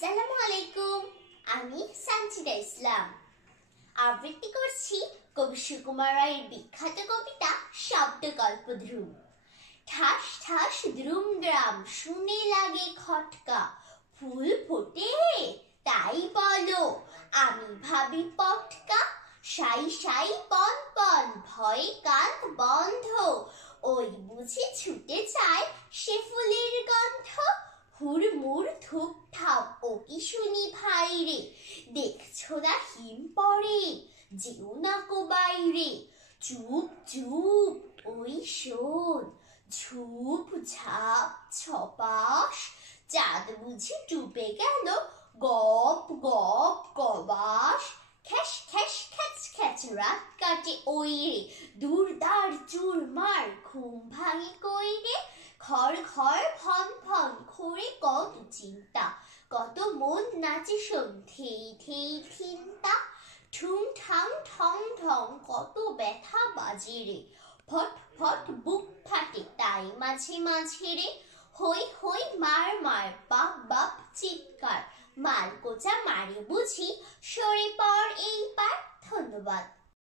আসসালামু আলাইকুম। আমি সানজিদা ইসলাম আবৃত্তি করছি কবি সুকুমার রায়ের বিখ্যাত কবিতা শব্দকল্পদ্রুম। ঠাস ঠাস দ্রুম গ্রাম শুনে লাগে খটকা, ফুল ফোটে তাই বলো আমি ভাবি পটকা। সাই সাই পন পন ভয়ে কান বন্ধ, ওই বুঝি ছুটে চায় সে ফুলের গন্ধ। হুড়মুড় ধূপ ধাপ ও কি শুনি ভাই রে, দেখছো না হিম পড়ে যেও না কো বাইরে। চুপ চুপ ওই শোন, ঝুপ ঝাপ ছপাস, চাঁদ বুঝি ডুবে গেল গপ গপ কবাস। খ্যাস খ্যাস খ্যাচ খ্যাচ রাত কাটে ওই রে, দুর্দার চুরমার ঘুম ভাঙে কই রে। ঘর ঘর ফন ফন ঘোরে কত চিন্তা, কত মন নাচে সন্ধেই ধেই চিন্তা। ঠুং ঠাং ঠং ঠং কত ব্যথা বাজে রে, ফট ফট বুক ফাটে তাই মাঝে মাঝে রে। হই হই মার মার বাপ বাপ চিৎকার, মাল কোচা মারে বুঝি সরে পড় এই পার। ধন্যবাদ।